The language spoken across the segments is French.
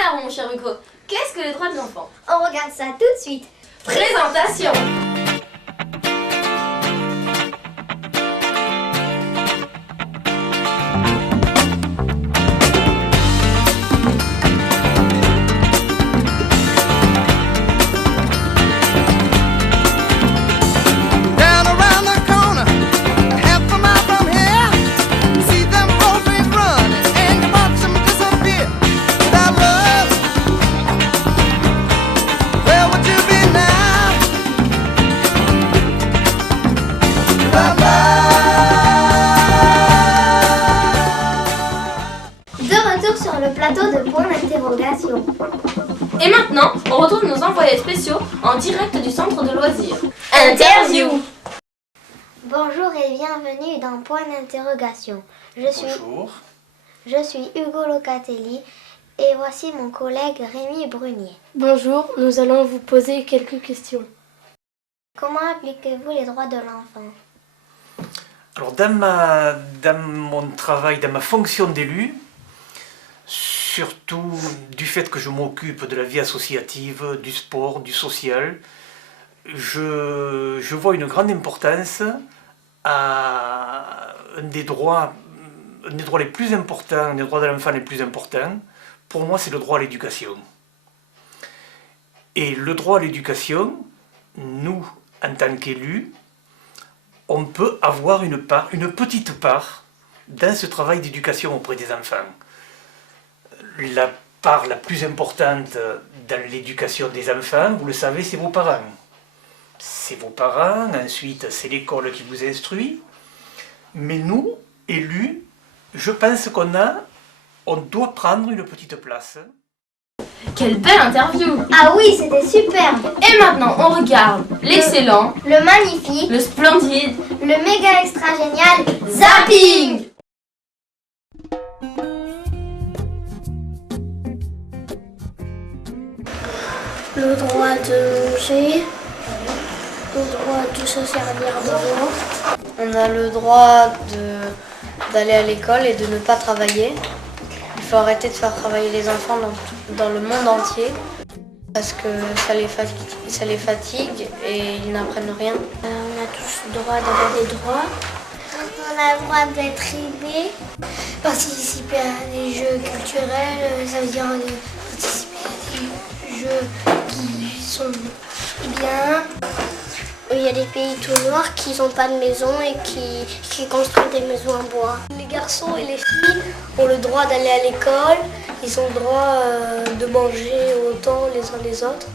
Alors mon cher Hugo, qu'est-ce que les droits de l'enfant? On regarde ça tout de suite. Présentation. Sur le plateau de point d'interrogation. Et maintenant, on retrouve nos envoyés spéciaux en direct du centre de loisirs. Interview. Bonjour et bienvenue dans Point d'interrogation. Bonjour. Je suis Hugo Locatelli et voici mon collègue Rémi Brunier. Bonjour, nous allons vous poser quelques questions. Comment appliquez-vous les droits de l'enfant? Alors dans mon travail, dans ma fonction d'élu, surtout du fait que je m'occupe de la vie associative, du sport, du social, je vois une grande importance à un des droits les plus importants, un des droits de l'enfant les plus importants. Pour moi, c'est le droit à l'éducation. Et le droit à l'éducation, nous, en tant qu'élus, on peut avoir une petite part dans ce travail d'éducation auprès des enfants. La part la plus importante dans l'éducation des enfants, vous le savez, c'est vos parents. C'est vos parents, ensuite c'est l'école qui vous instruit. Mais nous, élus, je pense on doit prendre une petite place. Quelle belle interview! Ah oui, c'était superbe! Et maintenant, on regarde l'excellent, le magnifique, le splendide, le méga extra génial Zapping! Le droit de manger, le droit de se servir de l'eau. On a le droit d'aller à l'école et de ne pas travailler. Il faut arrêter de faire travailler les enfants dans le monde entier parce que ça les fatigue et ils n'apprennent rien. On a tous le droit d'avoir des droits. On a le droit d'être aimé. Participer à des jeux culturels, ça veut dire participer à des jeux qui sont bien. Il y a des pays tout noirs qui n'ont pas de maison et qui construisent des maisons en bois. Les garçons et les filles ont le droit d'aller à l'école, ils ont le droit de manger autant les uns les autres.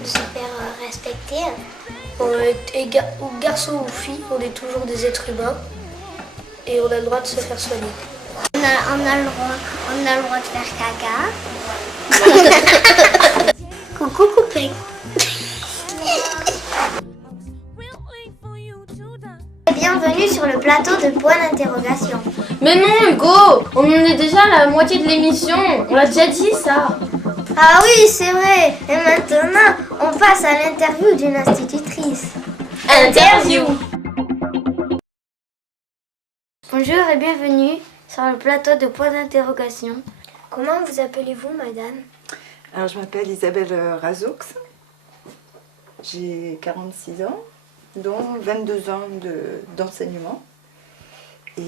De se faire respecter. Ou garçons ou filles, on est toujours des êtres humains et on a le droit de se faire soigner. On a le droit de faire caca. Coucou copain. Bienvenue sur le plateau de point d'interrogation. Mais non Hugo, on en est déjà à la moitié de l'émission, on l'a déjà dit ça. Ah oui, c'est vrai. Et maintenant, on passe à l'interview d'une institutrice. Interview. Bonjour et bienvenue sur le plateau de point d'interrogation. Comment vous appelez-vous, madame? Alors, je m'appelle Isabelle Razoux, j'ai 46 ans, dont 22 ans d'enseignement. Et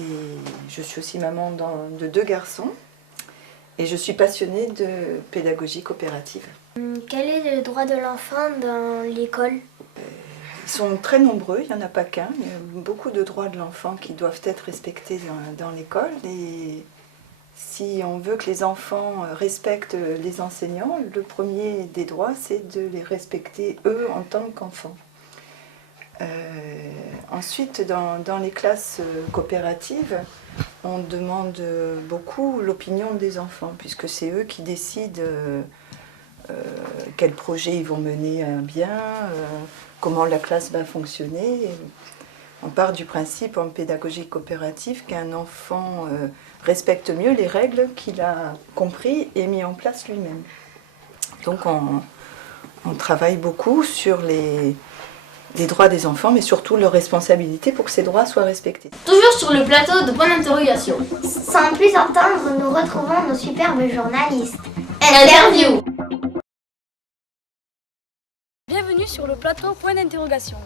je suis aussi maman de 2 garçons. Et je suis passionnée de pédagogie coopérative. Quel est le droit de l'enfant dans l'école? Ils sont très nombreux, il n'y en a pas qu'un. Il y a beaucoup de droits de l'enfant qui doivent être respectés dans l'école. Et si on veut que les enfants respectent les enseignants, le premier des droits, c'est de les respecter eux en tant qu'enfants. Ensuite, dans les classes coopératives, on demande beaucoup l'opinion des enfants, puisque c'est eux qui décident quel projet ils vont mener à bien, comment la classe va fonctionner. On part du principe en pédagogie coopérative qu'un enfant respecte mieux les règles qu'il a compris et mis en place lui-même. Donc on travaille beaucoup sur les droits des enfants, mais surtout leurs responsabilités pour que ces droits soient respectés. Toujours sur le plateau de point d'interrogation. Sans plus attendre, nous retrouvons nos superbes journalistes. Interview. Bienvenue sur le plateau Point d'interrogation.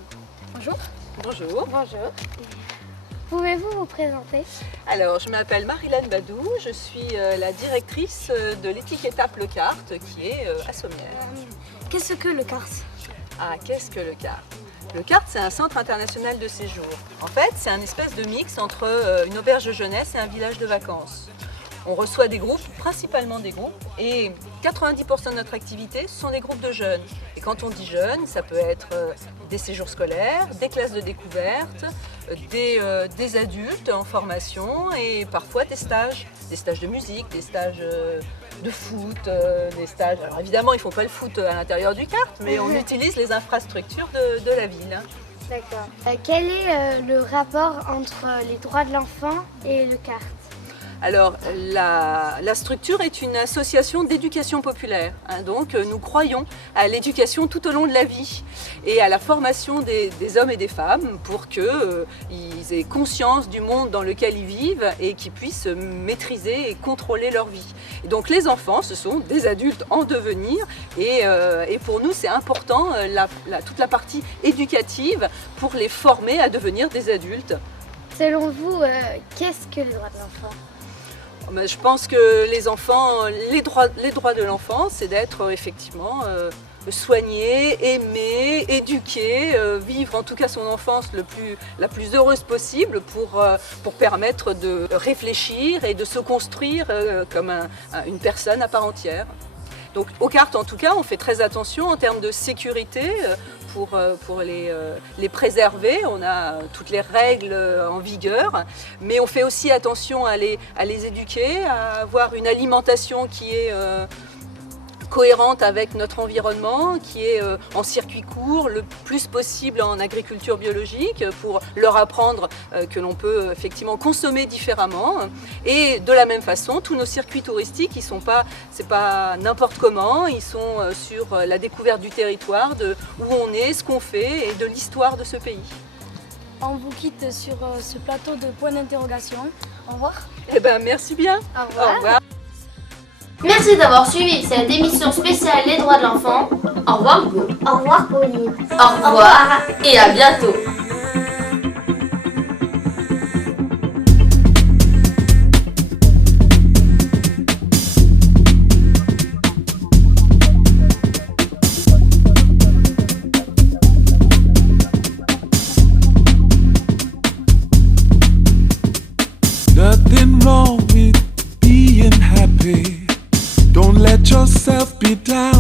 Bonjour. Bonjour. Bonjour. Pouvez-vous vous présenter? Alors, je m'appelle Marilène Badou, je suis la directrice de l'étiquetable Le Carte qui est à Sommières. Qu'est-ce que le CART? Ah, qu'est-ce que Le Carte? Le Carte, c'est un centre international de séjour. En fait, c'est un espèce de mix entre une auberge de jeunesse et un village de vacances. On reçoit des groupes, principalement des groupes, et 90% de notre activité sont des groupes de jeunes. Et quand on dit jeunes, ça peut être des séjours scolaires, des classes de découverte, des adultes en formation et parfois des stages de musique, des stages de foot, des stages... Alors évidemment, il ne faut pas le foot à l'intérieur du CART, mais on utilise les infrastructures de la ville. D'accord. Quel est le rapport entre les droits de l'enfant et le CART? Alors, la structure est une association d'éducation populaire. Donc, nous croyons à l'éducation tout au long de la vie et à la formation des hommes et des femmes pour qu'ils aient conscience du monde dans lequel ils vivent et qu'ils puissent maîtriser et contrôler leur vie. Et donc, les enfants, ce sont des adultes en devenir et pour nous, c'est important, toute la partie éducative pour les former à devenir des adultes. Selon vous, qu'est-ce que le droit de l'enfant? Je pense que les enfants, les droits de l'enfant, c'est d'être effectivement soigné, aimé, éduqué, vivre en tout cas son enfance la plus heureuse possible pour permettre de réfléchir et de se construire comme une personne à part entière. Donc au CART en tout cas, on fait très attention en termes de sécurité pour les préserver. On a toutes les règles en vigueur, mais on fait aussi attention à les éduquer, à avoir une alimentation qui est cohérente avec notre environnement, qui est en circuit court, le plus possible en agriculture biologique, pour leur apprendre que l'on peut effectivement consommer différemment. Et de la même façon, tous nos circuits touristiques, c'est pas n'importe comment, ils sont sur la découverte du territoire, de où on est, ce qu'on fait et de l'histoire de ce pays. On vous quitte sur ce plateau de Point d'interrogation. Au revoir. Eh ben, merci bien. Au revoir. Au revoir. Merci d'avoir suivi cette émission spéciale Les droits de l'enfant. Au revoir Hugo. Au revoir Pauline. Au revoir et à bientôt. Nothing wrong with being happy. Don't let yourself be down.